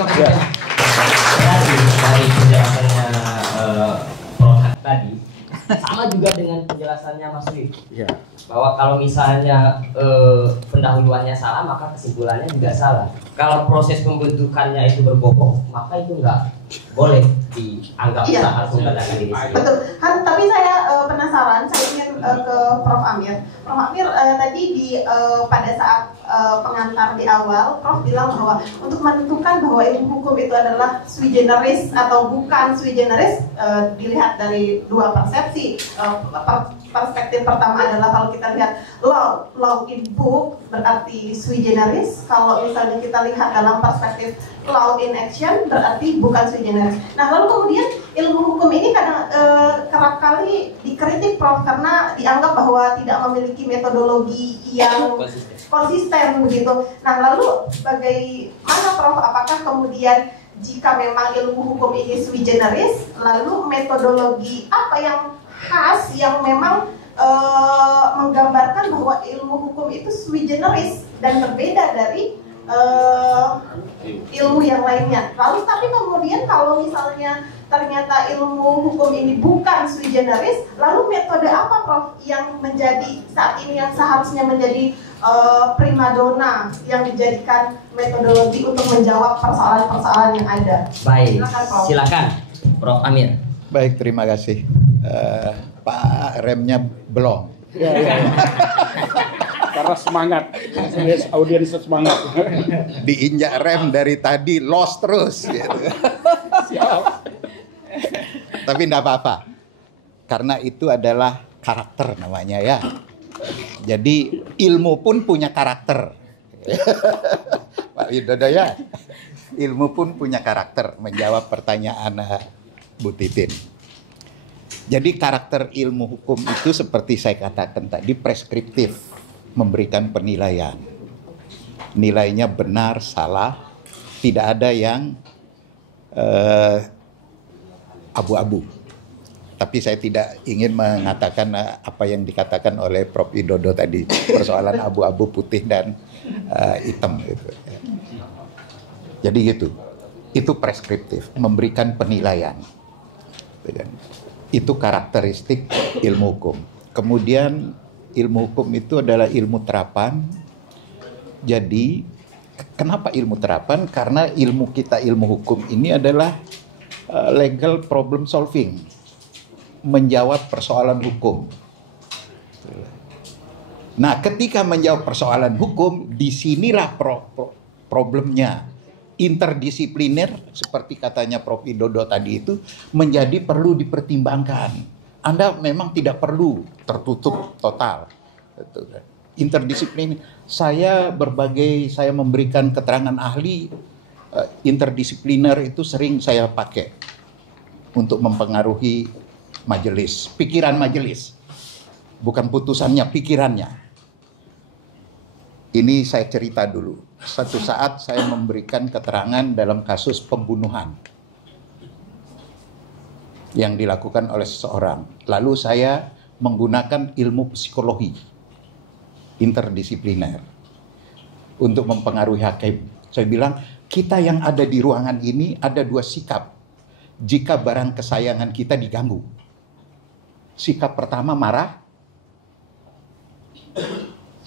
terima kasih. Ya. Tadi dari penjelasannya Prof Hak tadi sama juga dengan penjelasannya Mas Wi. Ya. Bahwa kalau misalnya pendahuluannya salah maka kesimpulannya juga salah. Kalau proses pembentukannya itu berbobot maka itu enggak boleh dianggap sah atau menggunakan diri sendiri. Betul. Tapi saya penasaran, saya ingin ke Prof Amir. Prof Amir tadi pada saat pengantar di awal, Prof bilang bahwa untuk menentukan bahwa ilmu hukum itu adalah sui generis atau bukan sui generis dilihat dari dua persepsi. Perspektif pertama adalah kalau kita lihat law in book berarti sui generis. Kalau misalnya kita lihat dalam perspektif law in action berarti bukan sui generis. Nah lalu kemudian ilmu hukum ini kadang kerap kali dikritik Prof karena dianggap bahwa tidak memiliki metodologi yang konsisten begitu. Nah lalu bagaimana Prof? Apakah kemudian jika memang ilmu hukum ini sui generis, lalu metodologi apa yang khas yang memang menggambarkan bahwa ilmu hukum itu sui generis dan berbeda dari ilmu yang lainnya. Lalu tapi kemudian kalau misalnya ternyata ilmu hukum ini bukan sui generis, lalu metode apa Prof yang menjadi saat ini yang seharusnya menjadi primadona yang dijadikan metodologi untuk menjawab persoalan-persoalan yang ada? Baik, Silakan, Prof. silakan Prof Amir. Baik, terima kasih. Pak remnya belum. Ya. Karena semangat, audiens semangat. Diinjak rem dari tadi lost terus. Gitu. Siap. Tapi enggak apa-apa. Karena itu adalah karakter namanya ya. Jadi ilmu pun punya karakter. Pak Widodo ya. Ilmu pun punya karakter menjawab pertanyaan Bu Titin. Jadi karakter ilmu hukum itu seperti saya katakan tadi preskriptif, memberikan penilaian. Nilainya benar, salah, tidak ada yang abu-abu. Tapi saya tidak ingin mengatakan apa yang dikatakan oleh Prof Widodo tadi, persoalan abu-abu, putih dan hitam gitu. Jadi gitu. Itu preskriptif, memberikan penilaian. Itu karakteristik ilmu hukum. Kemudian ilmu hukum itu adalah ilmu terapan. Jadi kenapa ilmu terapan? Karena ilmu kita, ilmu hukum ini adalah legal problem solving, menjawab persoalan hukum. Nah, ketika menjawab persoalan hukum, disinilah problemnya. Interdisipliner, seperti katanya Prof Widodo tadi itu, menjadi perlu dipertimbangkan. Anda memang tidak perlu tertutup total. Interdisipliner, saya memberikan keterangan ahli, interdisipliner itu sering saya pakai untuk mempengaruhi majelis, pikiran majelis, bukan putusannya, pikirannya. Ini saya cerita dulu. Satu saat saya memberikan keterangan dalam kasus pembunuhan yang dilakukan oleh seseorang. Lalu saya menggunakan ilmu psikologi interdisipliner untuk mempengaruhi hakim. Saya bilang, kita yang ada di ruangan ini ada dua sikap jika barang kesayangan kita diganggu. Sikap pertama marah,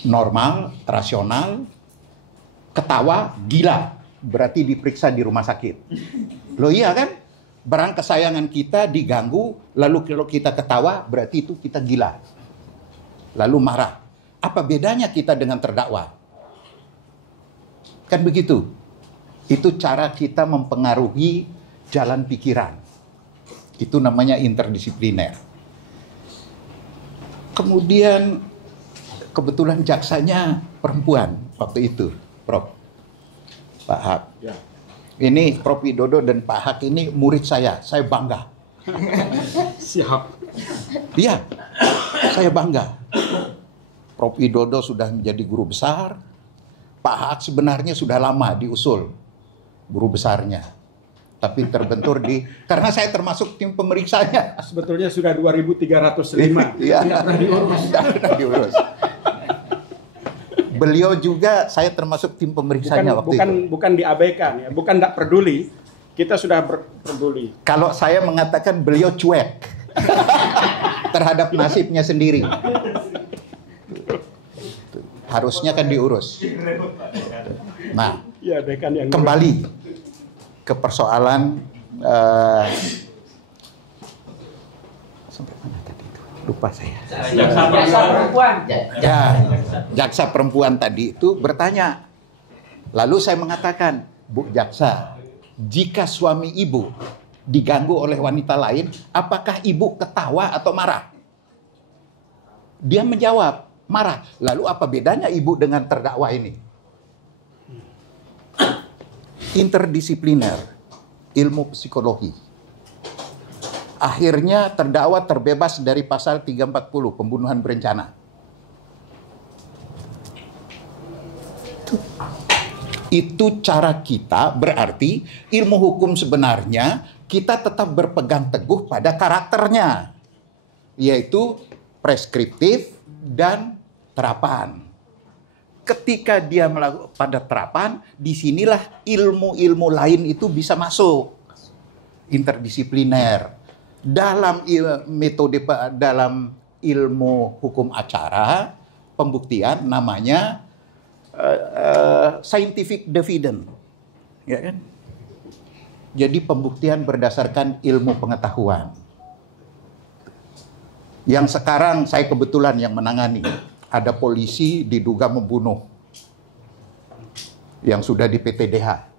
normal, rasional. Ketawa, gila, berarti diperiksa di rumah sakit. Loh iya kan? Barang kesayangan kita diganggu, lalu kalau kita ketawa, berarti itu kita gila. Lalu marah. Apa bedanya kita dengan terdakwa? Kan begitu. Itu cara kita mempengaruhi jalan pikiran. Itu namanya interdisipliner. Kemudian, kebetulan jaksanya perempuan waktu itu. Prof, Pak Hak. Ya. Ini Prof Widodo dan Pak Hak ini murid saya bangga. Siap. Iya, saya bangga. Prof Widodo sudah menjadi guru besar, Pak Hak sebenarnya sudah lama diusul guru besarnya. Tapi terbentur karena saya termasuk tim pemeriksanya. Sebetulnya sudah 2.305. Iya. Tidak pernah diurus. Tidak pernah diurus. beliau juga, saya termasuk tim pemeriksanya waktu itu. Bukan diabaikan ya, bukan tidak peduli. Kita sudah peduli. Kalau saya mengatakan beliau cuek terhadap nasibnya sendiri. Harusnya kan diurus. Nah, Diabaikan yang kembali ke persoalan sampai mana tadi itu? Lupa saya. Jaksa perempuan. Ya, jaksa perempuan tadi itu bertanya. Lalu saya mengatakan, Bu jaksa, jika suami ibu diganggu oleh wanita lain, apakah ibu ketawa atau marah? Dia menjawab, marah. Lalu apa bedanya ibu dengan terdakwa ini? Interdisipliner, ilmu psikologi. Akhirnya terdakwa terbebas dari pasal 340, pembunuhan berencana. Itu cara kita, berarti ilmu hukum sebenarnya kita tetap berpegang teguh pada karakternya, yaitu preskriptif dan terapan. Ketika dia melakukan pada terapan, disinilah ilmu-ilmu lain itu bisa masuk. Interdisipliner. Dalam dalam ilmu hukum acara, pembuktian namanya scientific evidence, ya kan? Jadi pembuktian berdasarkan ilmu pengetahuan. Yang sekarang saya kebetulan yang menangani, ada polisi diduga membunuh yang sudah di PTDH.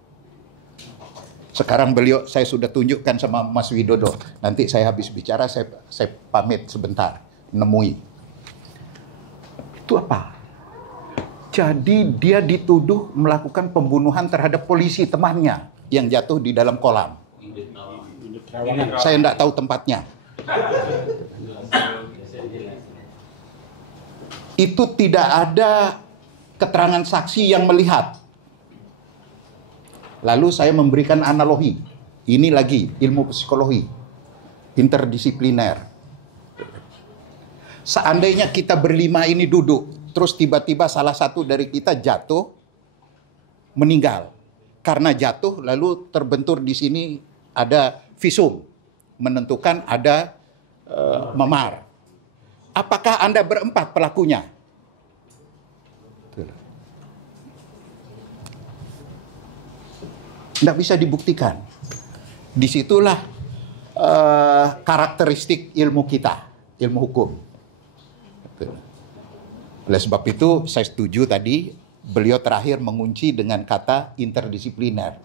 Sekarang saya sudah tunjukkan sama Mas Widodo. Nanti saya habis bicara, saya pamit sebentar, nemui. Itu apa? Jadi dia dituduh melakukan pembunuhan terhadap polisi temannya yang jatuh di dalam kolam. Saya tidak tahu tempatnya. Itu tidak ada keterangan saksi yang melihat. Lalu saya memberikan analogi. Ini lagi ilmu psikologi. Interdisipliner. Seandainya kita berlima ini duduk, terus tiba-tiba salah satu dari kita jatuh, meninggal. Karena jatuh, lalu terbentur di sini ada visum, menentukan ada memar. Apakah Anda berempat pelakunya? Tidak bisa dibuktikan. Disitulah karakteristik ilmu kita, ilmu hukum. Oleh sebab itu saya setuju tadi beliau terakhir mengunci dengan kata interdisipliner.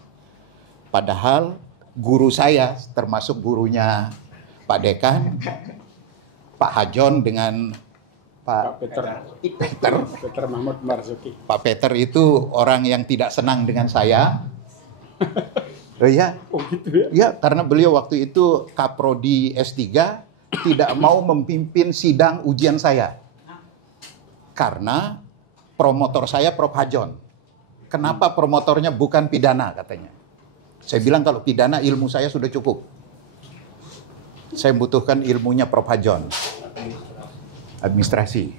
Padahal guru saya termasuk gurunya Pak Dekan, Pak Hajon dengan Pak Peter Mahmud Marzuki. Pak Peter itu orang yang tidak senang dengan saya. Ya, Oh gitu ya. ya karena beliau waktu itu Kaprodi S3 tidak mau memimpin sidang ujian saya. Karena promotor saya Prof. Hajon. Kenapa promotornya bukan pidana katanya. Saya bilang kalau pidana ilmu saya sudah cukup. Saya membutuhkan ilmunya Prof. Hajon. Administrasi.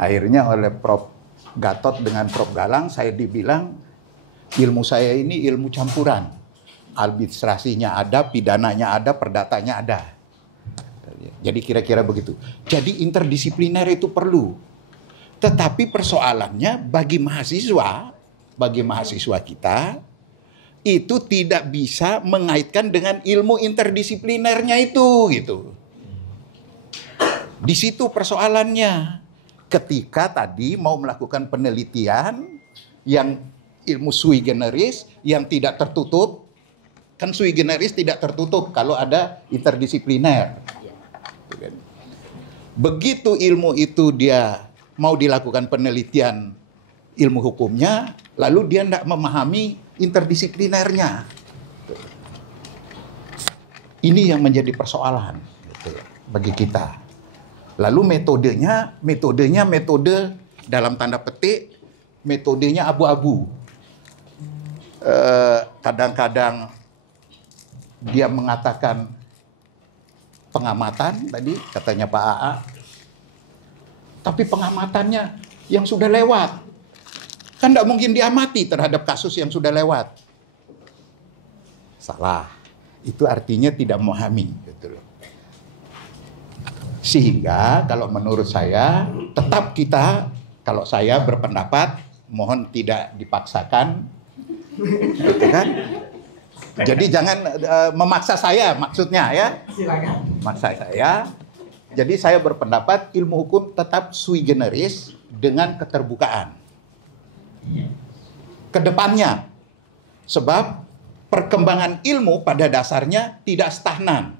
Akhirnya oleh Prof. Gatot dengan Prof. Galang saya dibilang ilmu saya ini ilmu campuran. Administrasinya ada, pidananya ada, perdatanya ada. Jadi kira-kira begitu. Jadi interdisipliner itu perlu. Tetapi persoalannya bagi mahasiswa kita itu tidak bisa mengaitkan dengan ilmu interdisiplinernya itu gitu. Di situ persoalannya. Ketika tadi mau melakukan penelitian yang ilmu sui generis yang tidak tertutup, kan sui generis tidak tertutup kalau ada interdisipliner. Begitu ilmu itu dia mau dilakukan penelitian ilmu hukumnya, lalu dia tidak memahami interdisiplinernya. Ini yang menjadi persoalan gitu, bagi kita. Lalu metodenya metode dalam tanda petik, metodenya abu-abu. Kadang-kadang dia mengatakan pengamatan tadi katanya Pak AA. Tapi pengamatannya yang sudah lewat. Kan tidak mungkin diamati terhadap kasus yang sudah lewat. Salah. Itu artinya tidak memahami. Gitu loh. Sehingga kalau menurut saya, tetap kita, kalau saya berpendapat, mohon tidak dipaksakan. Gitu kan? Jadi jangan memaksa saya maksudnya ya. Silakan. Maksa saya. Jadi saya berpendapat ilmu hukum tetap sui generis dengan keterbukaan. Kedepannya. Sebab perkembangan ilmu pada dasarnya tidak stagnan.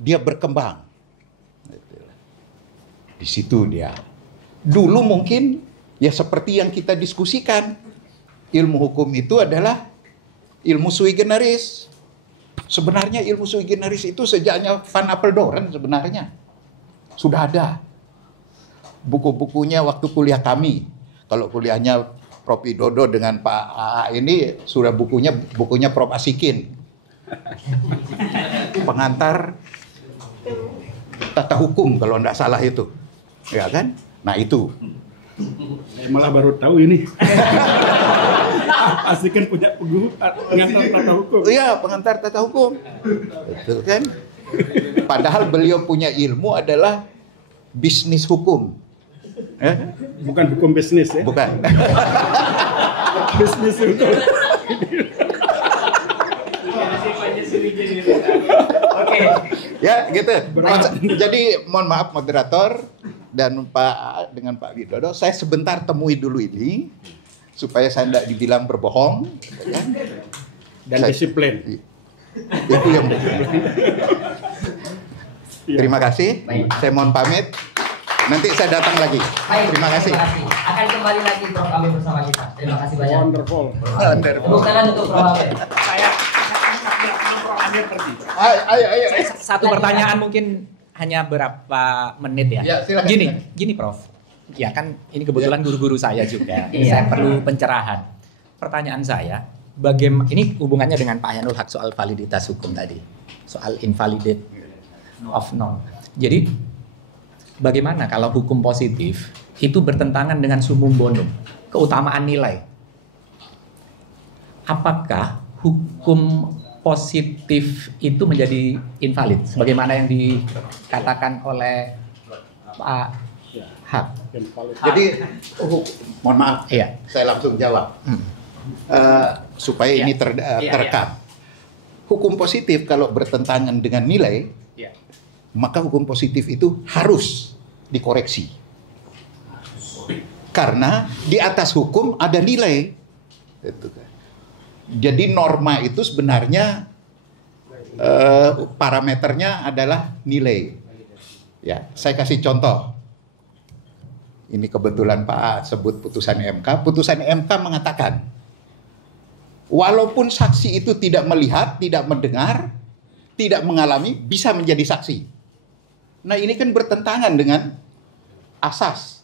Dia berkembang. Di situ dia. Dulu mungkin ya seperti yang kita diskusikan. Ilmu hukum itu adalah ilmu sui generis. Sebenarnya ilmu sui generis itu sejaknya Van Apeldoorn sebenarnya. Sudah ada. Buku-bukunya waktu kuliah kami. Kalau kuliahnya Prof. Widodo dengan Pak AA ini sudah bukunya Prof. Asikin. Pengantar tata hukum kalau tidak salah itu. Ya kan? Nah itu. Saya malah baru tahu ini. Asikin punya pengantar tata hukum. Iya, pengantar tata hukum. Betul kan? Padahal beliau punya ilmu adalah bisnis hukum. Bukan hukum bisnis ya. Bukan. Bisnis hukum. Oke. Ya, gitu. Jadi mohon maaf moderator dan Pak dengan Pak Widodo, saya sebentar temui dulu ini supaya saya tidak dibilang berbohong, ya kan? Dan disiplin. Itu yang Terima kasih. Baik. Saya mohon pamit. Nanti saya datang lagi. Baik, Terima kasih. Akan kembali lagi Prof. Amir bersama kita. Terima kasih banyak. Wonderful. Tepuk tangan untuk Prof. Amir. Ayo. Satu pertanyaan mungkin hanya berapa menit ya. Ya, silakan, Gini Prof. Ya kan ini kebetulan guru-guru saya juga. Iya. Saya perlu pencerahan. Pertanyaan saya, bagaimana ini hubungannya dengan Pak Ainul Haq soal validitas hukum tadi. Soal invalidate of non. Jadi bagaimana kalau hukum positif itu bertentangan dengan sumum bonum, keutamaan nilai? Apakah hukum positif itu menjadi invalid sebagaimana yang dikatakan oleh Pak Haq? Jadi, mohon maaf, Iya. saya langsung jawab. Supaya ini terekam. Hukum positif kalau bertentangan dengan nilai, maka hukum positif itu harus dikoreksi. Karena di atas hukum ada nilai. Jadi norma itu sebenarnya parameternya adalah nilai. Ya, saya kasih contoh. Ini kebetulan Pak sebut putusan MK. Putusan MK mengatakan, walaupun saksi itu tidak melihat, tidak mendengar, tidak mengalami, bisa menjadi saksi. Nah ini kan bertentangan dengan asas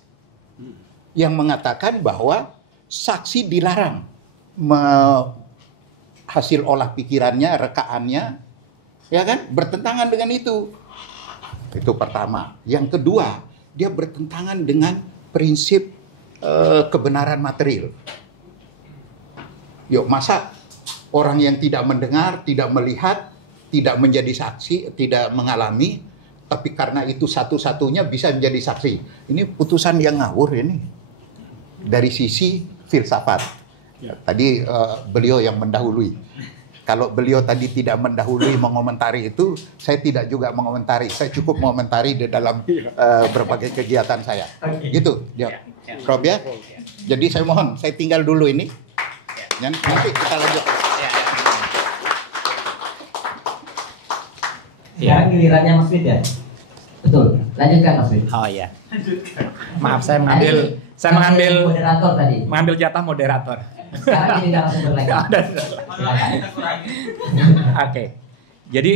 yang mengatakan bahwa saksi dilarang hasil olah pikirannya, rekaannya, ya kan, bertentangan dengan itu. Itu pertama. Yang kedua, dia bertentangan dengan prinsip kebenaran material. Yuk, masa orang yang tidak mendengar, tidak melihat, tidak menjadi saksi, tidak mengalami, tapi karena itu satu-satunya bisa menjadi saksi. Ini putusan yang ngawur ini. Dari sisi filsafat. Tadi beliau yang mendahului. Kalau beliau tadi tidak mendahului mengomentari itu, saya tidak juga mengomentari. Saya cukup mengomentari di dalam berbagai kegiatan saya. Gitu, dia. Prof ya. Jadi saya mohon, saya tinggal dulu ini. Nanti kita lanjut. Sekarang gilirannya Mas Wid ya? Betul. Lanjutkan Mas Wid. Oh iya. Maaf, saya mengambil moderator tadi. mengambil jatah moderator. Sekarang ini langsung lagi. Oke. Jadi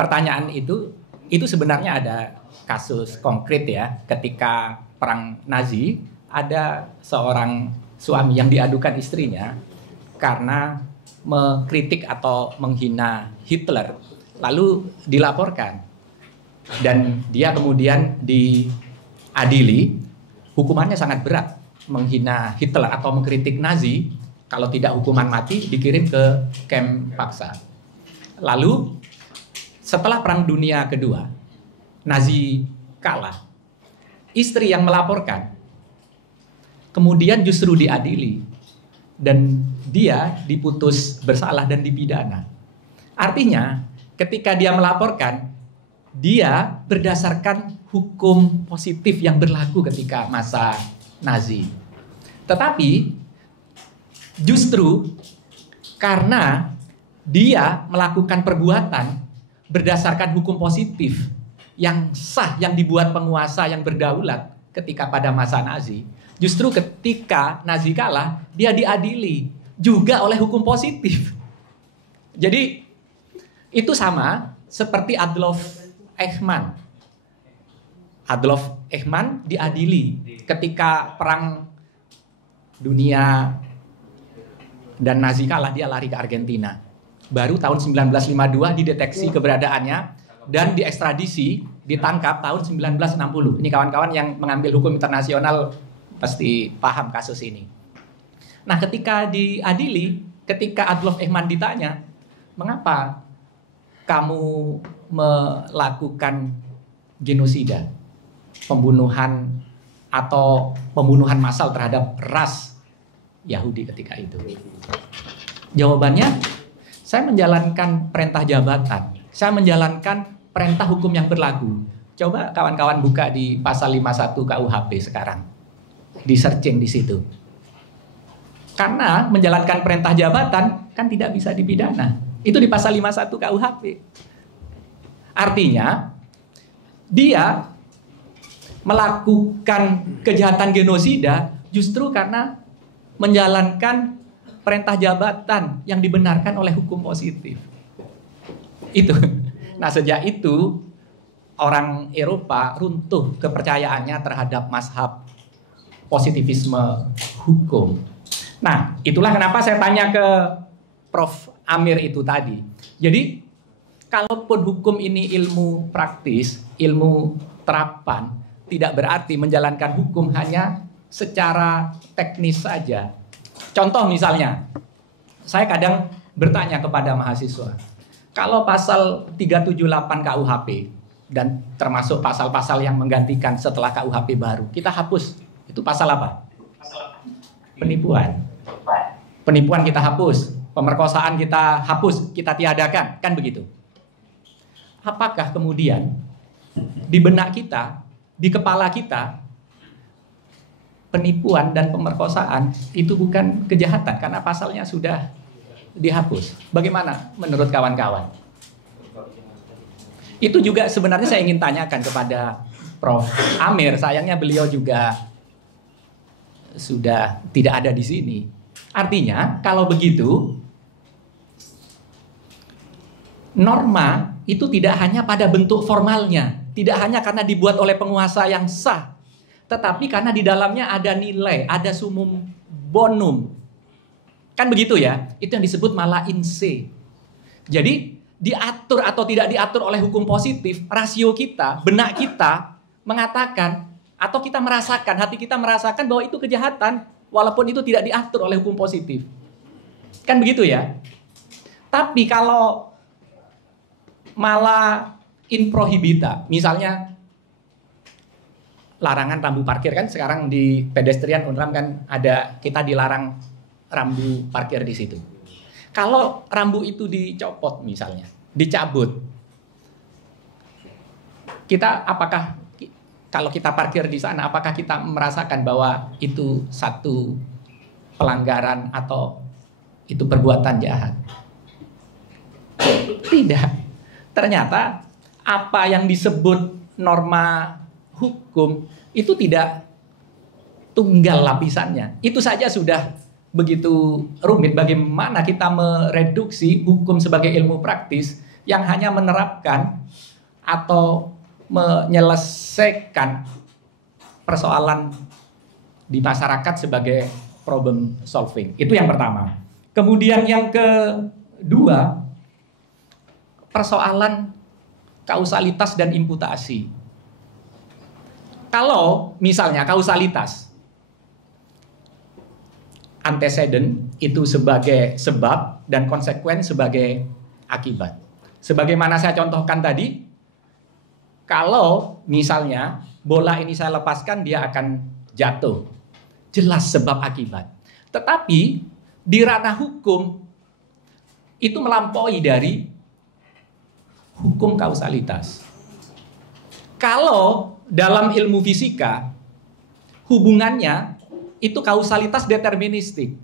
pertanyaan itu sebenarnya ada kasus konkret ya, ketika perang Nazi ada seorang suami yang diadukan istrinya karena mengkritik atau menghina Hitler, lalu dilaporkan dan dia kemudian diadili, hukumannya sangat berat, menghina Hitler atau mengkritik Nazi, kalau tidak hukuman mati dikirim ke kamp paksa. Lalu setelah Perang Dunia Kedua, Nazi kalah. Istri yang melaporkan kemudian justru diadili dan dia diputus bersalah dan dipidana. Artinya, ketika dia melaporkan, dia berdasarkan hukum positif yang berlaku ketika masa Nazi. Tetapi justru karena dia melakukan perbuatan berdasarkan hukum positif yang sah yang dibuat penguasa yang berdaulat ketika pada masa Nazi, justru ketika Nazi kalah, dia diadili juga oleh hukum positif. Jadi itu sama seperti Adolf Eichmann. Adolf Eichmann diadili ketika Perang Dunia dan Nazi kalah, dia lari ke Argentina. Baru tahun 1952 dideteksi keberadaannya dan diekstradisi, ditangkap tahun 1960. Ini kawan-kawan yang mengambil hukum internasional pasti paham kasus ini. Nah, ketika diadili, ketika Adolf Eichmann ditanya, mengapa kamu melakukan genosida, pembunuhan atau pembunuhan massal terhadap ras Yahudi ketika itu? Jawabannya, saya menjalankan perintah jabatan. Saya menjalankan perintah hukum yang berlaku. Coba kawan-kawan buka di pasal 51 KUHP sekarang. Di searching di situ. Karena menjalankan perintah jabatan kan tidak bisa dipidana. Itu di pasal 51 KUHP. Artinya dia melakukan kejahatan genosida justru karena menjalankan perintah jabatan yang dibenarkan oleh hukum positif. Itu. Nah, sejak itu orang Eropa runtuh kepercayaannya terhadap mazhab positivisme hukum. Nah, itulah kenapa saya tanya ke Prof. Amir itu tadi. Jadi, kalaupun hukum ini ilmu praktis, ilmu terapan, tidak berarti menjalankan hukum hanya secara teknis saja. Contoh misalnya, saya kadang bertanya kepada mahasiswa, kalau pasal 378 KUHP dan termasuk pasal-pasal yang menggantikan setelah KUHP baru, kita hapus. Itu pasal apa? Penipuan. Penipuan kita hapus, pemerkosaan kita hapus, kita tiadakan, kan begitu. Apakah kemudian di benak kita, di kepala kita, penipuan dan pemerkosaan itu bukan kejahatan karena pasalnya sudah dihapus? Bagaimana menurut kawan-kawan? Itu juga sebenarnya saya ingin tanyakan kepada Prof. Amir. Sayangnya beliau juga sudah tidak ada di sini. Artinya kalau begitu, norma itu tidak hanya pada bentuk formalnya, tidak hanya karena dibuat oleh penguasa yang sah, tetapi karena di dalamnya ada nilai, ada summum bonum. Kan begitu ya? Itu yang disebut mala in se. Jadi diatur atau tidak diatur oleh hukum positif, rasio kita, benak kita mengatakan atau kita merasakan, hati kita merasakan bahwa itu kejahatan walaupun itu tidak diatur oleh hukum positif. Kan begitu ya? Tapi kalau mala in prohibita, misalnya larangan rambu parkir, kan sekarang di pedestrian UNRAM kan ada, kita dilarang rambu parkir di situ. Kalau rambu itu dicopot misalnya, dicabut, kita apakah kalau kita parkir di sana, apakah kita merasakan bahwa itu satu pelanggaran atau itu perbuatan jahat? Tidak. Ternyata apa yang disebut norma hukum itu tidak tunggal lapisannya. Itu saja sudah begitu rumit. Bagaimana kita mereduksi hukum sebagai ilmu praktis yang hanya menerapkan atau menyelesaikan persoalan di masyarakat sebagai problem solving. Itu yang pertama. Kemudian yang kedua, persoalan kausalitas dan imputasi. Kalau misalnya kausalitas, antecedent itu sebagai sebab dan konsekuen sebagai akibat. Sebagaimana saya contohkan tadi, kalau misalnya bola ini saya lepaskan, dia akan jatuh. Jelas sebab akibat. Tetapi di ranah hukum itu melampaui dari hukum kausalitas. Kalau dalam ilmu fisika hubungannya itu kausalitas deterministik.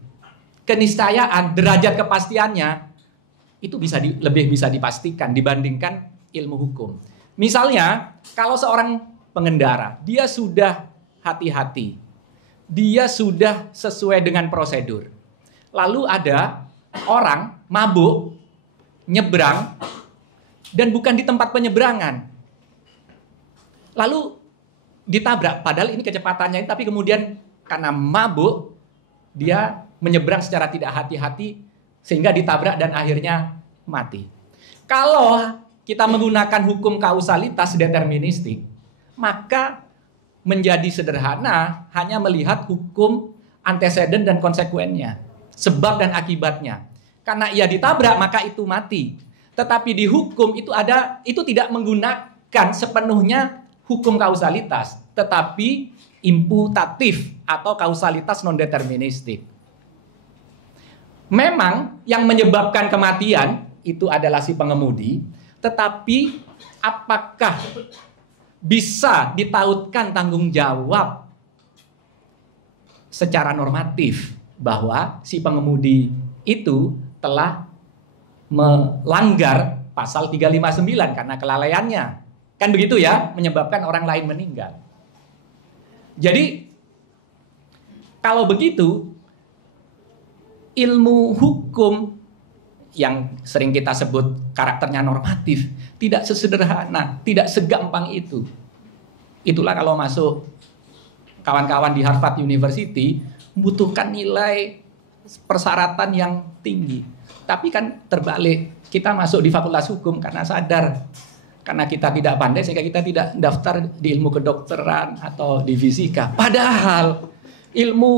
Keniscayaan, derajat kepastiannya itu lebih bisa dipastikan dibandingkan ilmu hukum. Misalnya, kalau seorang pengendara, dia sudah hati-hati, dia sudah sesuai dengan prosedur. Lalu ada orang mabuk, nyebrang, dan bukan di tempat penyeberangan. Lalu ditabrak, padahal ini kecepatannya, tapi kemudian karena mabuk, dia menyeberang secara tidak hati-hati, sehingga ditabrak dan akhirnya mati. Kalau kita menggunakan hukum kausalitas deterministik, maka menjadi sederhana hanya melihat hukum antecedent dan konsekuennya, sebab dan akibatnya. Karena ia ditabrak maka itu mati. Tetapi di hukum itu tidak menggunakan sepenuhnya hukum kausalitas, tetapi imputatif atau kausalitas non deterministik. Memang yang menyebabkan kematian itu adalah si pengemudi, tetapi apakah bisa ditautkan tanggung jawab secara normatif bahwa si pengemudi itu telah melanggar pasal 359 karena kelalaiannya. Kan begitu ya, menyebabkan orang lain meninggal. Jadi kalau begitu, ilmu hukum yang sering kita sebut karakternya normatif tidak sesederhana, tidak segampang itu. Itulah kalau masuk kawan-kawan di Harvard University membutuhkan nilai persyaratan yang tinggi. Tapi kan terbalik, kita masuk di fakultas hukum karena sadar, karena kita tidak pandai sehingga kita tidak daftar di ilmu kedokteran atau di fisika. Padahal ilmu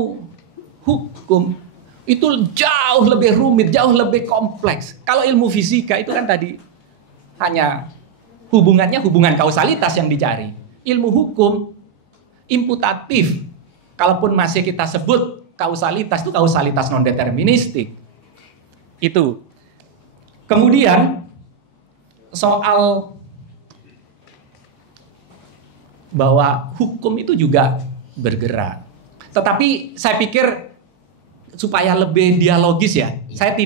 hukum itu jauh lebih rumit, jauh lebih kompleks. Kalau ilmu fisika itu kan tadi hanya hubungan kausalitas yang dicari. Ilmu hukum imputatif, kalaupun masih kita sebut kausalitas, itu kausalitas non deterministik. Itu. Kemudian soal bahwa hukum itu juga bergerak. Tetapi saya pikir supaya lebih dialogis ya, saya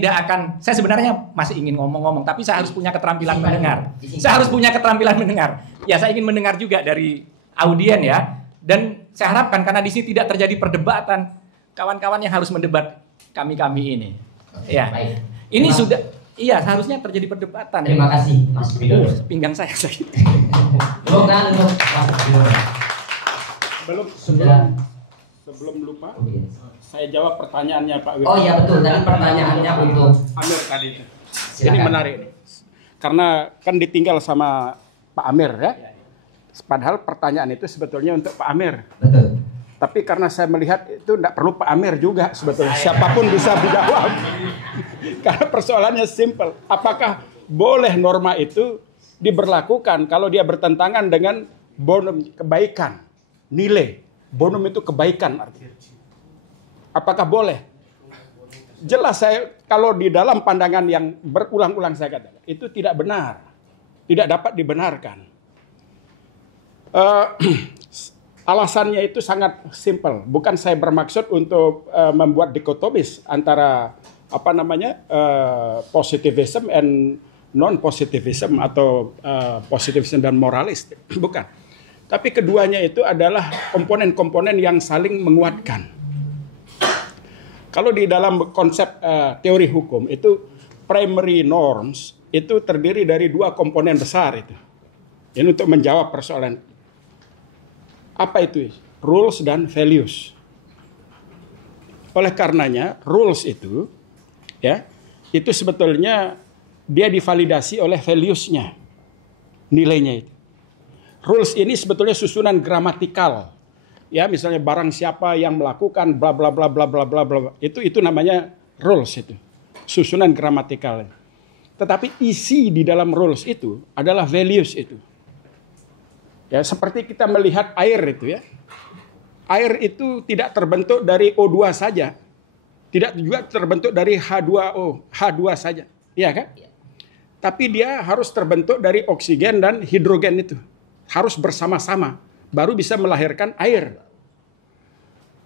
sebenarnya masih ingin ngomong-ngomong, tapi saya harus punya keterampilan mendengar. Saya harus punya keterampilan mendengar. Ya, saya ingin mendengar juga dari audien ya. Dan saya harapkan karena di sini tidak terjadi perdebatan, kawan-kawan yang harus mendebat kami-kami ini. Ya. Ini sudah, iya seharusnya terjadi perdebatan. Terima kasih Mas Widodo. Pinggang saya sakit. Sebelum lupa, saya jawab pertanyaannya Pak Widodo. Oh iya betul, tadi pertanyaannya untuk Amir tadi. Silakan. Ini menarik nih. Karena kan ditinggal sama Pak Amir ya. Padahal pertanyaan itu sebetulnya untuk Pak Amir. betul. Tapi karena saya melihat itu tidak perlu Pak Amir juga sebetulnya. Siapapun bisa menjawab. Karena persoalannya simpel. Apakah boleh norma itu diberlakukan kalau dia bertentangan dengan bonum kebaikan, nilai. Bonum itu kebaikan artinya. Apakah boleh? Jelas saya kalau di dalam pandangan yang berulang-ulang saya katakan itu tidak benar. Tidak dapat dibenarkan. Alasannya itu sangat simpel. Bukan saya bermaksud untuk membuat dikotomis antara positivism and non-positivism atau positivism dan moralis. Bukan. Tapi keduanya itu adalah komponen-komponen yang saling menguatkan. Kalau di dalam konsep teori hukum itu primary norms itu terdiri dari dua komponen besar itu. Ini untuk menjawab persoalan. Apa itu? Rules dan values. Oleh karenanya, rules itu ya, itu sebetulnya dia divalidasi oleh values-nya. Nilainya itu. Rules ini sebetulnya susunan gramatikal ya misalnya barang siapa yang melakukan bla bla bla bla bla bla bla, itu namanya rules, itu susunan gramatikal. Tetapi isi di dalam rules itu adalah values itu. Ya, seperti kita melihat air itu ya. Air itu tidak terbentuk dari O2 saja. Tidak juga terbentuk dari H2O, H2 saja. Iya kan? Tapi dia harus terbentuk dari oksigen dan hidrogen itu. Harus bersama-sama baru bisa melahirkan air.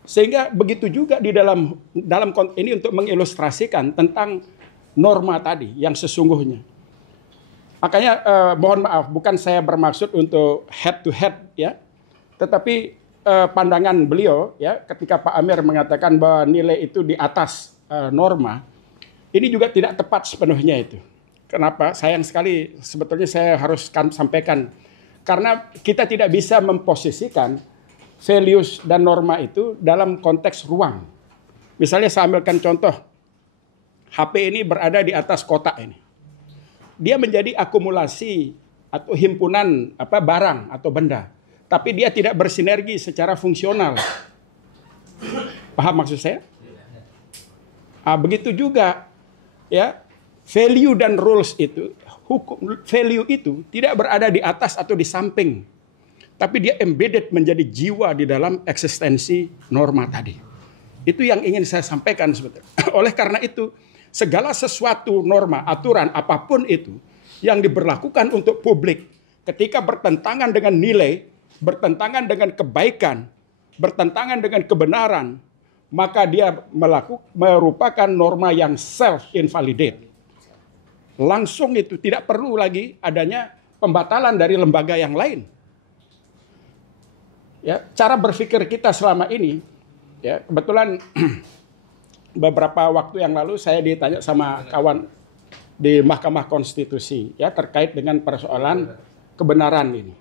Sehingga begitu juga di dalam ini untuk mengilustrasikan tentang norma tadi yang sesungguhnya. Makanya mohon maaf, bukan saya bermaksud untuk head to head ya, tetapi pandangan beliau ya ketika Pak Amir mengatakan bahwa nilai itu di atas norma, ini juga tidak tepat sepenuhnya itu. Kenapa? Sayang sekali sebetulnya saya harus sampaikan, karena kita tidak bisa memposisikan values dan norma itu dalam konteks ruang. Misalnya saya ambilkan contoh, HP ini berada di atas kotak ini. Dia menjadi akumulasi atau himpunan barang atau benda, tapi dia tidak bersinergi secara fungsional. Paham maksud saya? Begitu juga ya, value dan rules itu, value itu tidak berada di atas atau di samping, tapi dia embedded menjadi jiwa di dalam eksistensi norma tadi. Itu yang ingin saya sampaikan sebetulnya. Oleh karena itu, segala sesuatu norma, aturan, apapun itu yang diberlakukan untuk publik ketika bertentangan dengan nilai, bertentangan dengan kebaikan, bertentangan dengan kebenaran, maka dia merupakan norma yang self-invalidate. Langsung itu tidak perlu lagi adanya pembatalan dari lembaga yang lain. Ya, cara berpikir kita selama ini, ya kebetulan beberapa waktu yang lalu saya ditanya sama kawan di Mahkamah Konstitusi ya terkait dengan persoalan kebenaran ini.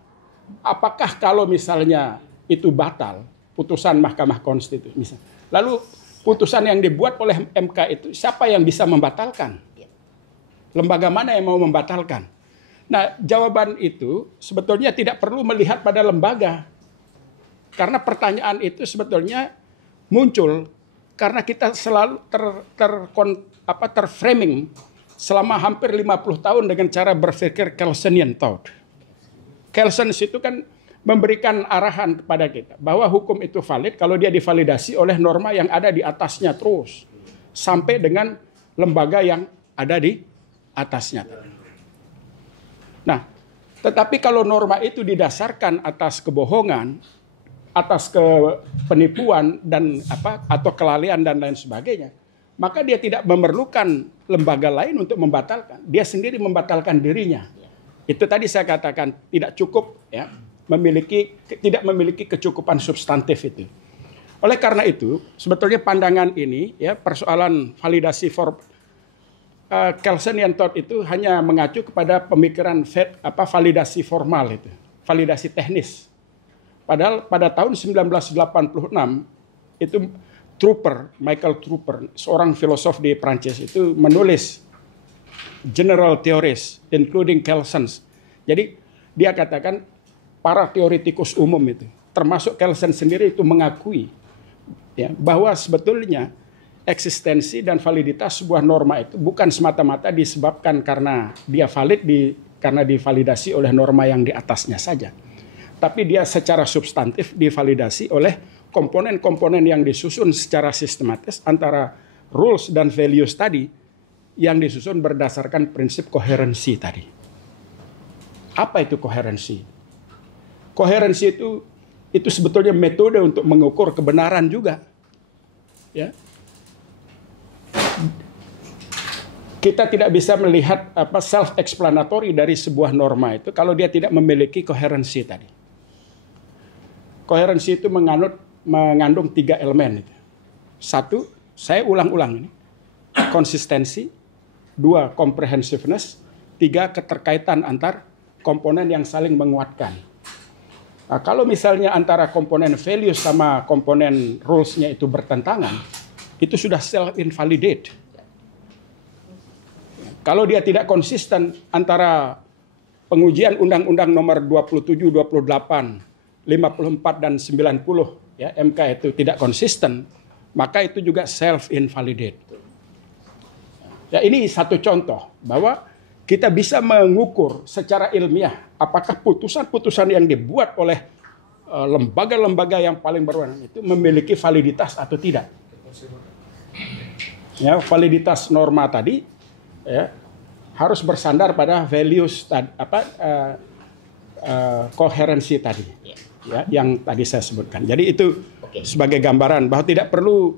Apakah kalau misalnya itu batal putusan Mahkamah Konstitusi misalnya, lalu putusan yang dibuat oleh MK itu siapa yang bisa membatalkan? Lembaga mana yang mau membatalkan? Nah, jawaban itu sebetulnya tidak perlu melihat pada lembaga. Karena pertanyaan itu sebetulnya muncul karena kita selalu terframing selama hampir 50 tahun dengan cara berpikir Kelsenian thought. Kelsen itu kan memberikan arahan kepada kita bahwa hukum itu valid kalau dia divalidasi oleh norma yang ada di atasnya terus sampai dengan lembaga yang ada di atasnya. Nah, tetapi kalau norma itu didasarkan atas kebohongan, atas penipuan dan atau kelalaian dan lain sebagainya, maka dia tidak memerlukan lembaga lain untuk membatalkan. Dia sendiri membatalkan dirinya. Itu tadi saya katakan tidak cukup ya, tidak memiliki kecukupan substantif itu. Oleh karena itu, sebetulnya pandangan ini ya persoalan validasi Kelsenian thought itu hanya mengacu kepada pemikiran validasi formal itu, validasi teknis. Padahal pada tahun 1986 itu Michael Trooper, seorang filosof di Prancis itu menulis General Theories, including Kelsen's. Jadi dia katakan para teoretikus umum itu, termasuk Kelsen sendiri itu mengakui ya, bahwa sebetulnya eksistensi dan validitas sebuah norma itu bukan semata-mata disebabkan karena dia valid karena divalidasi oleh norma yang di atasnya saja. Tapi dia secara substantif divalidasi oleh komponen-komponen yang disusun secara sistematis antara rules dan values tadi yang disusun berdasarkan prinsip koherensi tadi. Apa itu koherensi? Koherensi itu sebetulnya metode untuk mengukur kebenaran juga. Ya. Kita tidak bisa melihat self-explanatory dari sebuah norma itu kalau dia tidak memiliki koherensi tadi. Koherensi itu mengandung 3 elemen. 1, saya ulang-ulang ini, konsistensi. 2, comprehensiveness. 3, keterkaitan antar komponen yang saling menguatkan. Nah, kalau misalnya antara komponen value sama komponen rules-nya itu bertentangan, itu sudah self-invalidate. Kalau dia tidak konsisten antara pengujian Undang-Undang nomor 27, 28, 54 dan 90 ya MK itu tidak konsisten, maka itu juga self invalidate. Ya, ini satu contoh bahwa kita bisa mengukur secara ilmiah apakah putusan-putusan yang dibuat oleh lembaga-lembaga yang paling berwenang itu memiliki validitas atau tidak. Ya, validitas norma tadi ya, harus bersandar pada values koherensi tadi, ya, yang tadi saya sebutkan. Jadi itu sebagai gambaran bahwa tidak perlu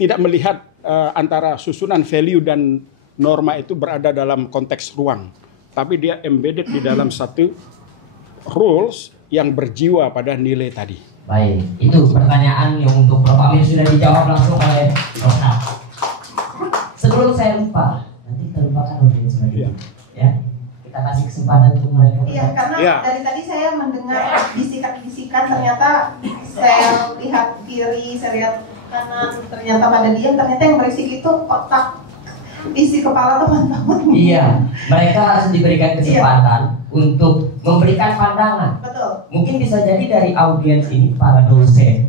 tidak melihat antara susunan value dan norma itu berada dalam konteks ruang, tapi dia embedded di dalam satu rules yang berjiwa pada nilai tadi. Baik, itu pertanyaan yang untuk Prof. Amir sudah dijawab langsung oleh Prof. Sebelum saya lupa, nanti terlupakan audiens lagi. Ya, kita kasih kesempatan untuk mereka. Iya, karena dari tadi saya mendengar bisikan-bisikan, ternyata saya lihat kiri, saya lihat kanan, ternyata pada diam, ternyata yang berisik itu otak isi kepala teman-teman. Iya, mereka harus diberikan kesempatan untuk memberikan pandangan. Betul. Mungkin bisa jadi dari audiens ini para dosen,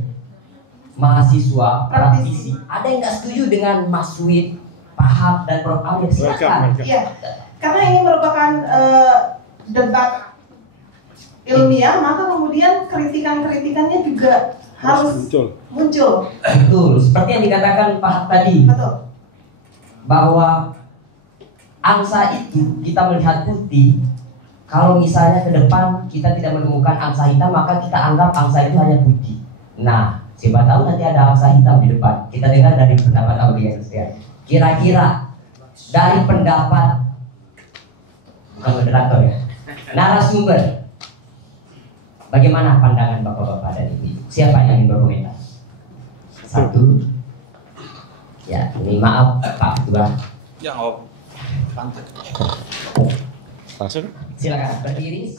mahasiswa, praktisi, ada yang nggak setuju dengan Mas Wid, Pak Hab, dan Prof. Amir. Silakan. Iya, karena ini merupakan debat ilmiah, maka kemudian kritikan-kritikannya juga harus muncul. Betul, seperti yang dikatakan Pak Hab tadi. Betul. Bahwa angsa itu kita melihat putih. Kalau misalnya ke depan kita tidak menemukan angsa hitam, maka kita anggap angsa itu hanya putih. Nah, siapa tahu nanti ada angsa hitam di depan. Kita dengar dari pendapat audiens ya. Kira-kira dari pendapat bukan moderator ya, narasumber, bagaimana pandangan bapak-bapak dan ibu? Siapa yang ingin berkomentar? Satu. Ya, ini maaf Pak Ketua. Ya, Om. Pantas. Langsung. Silakan berdiri.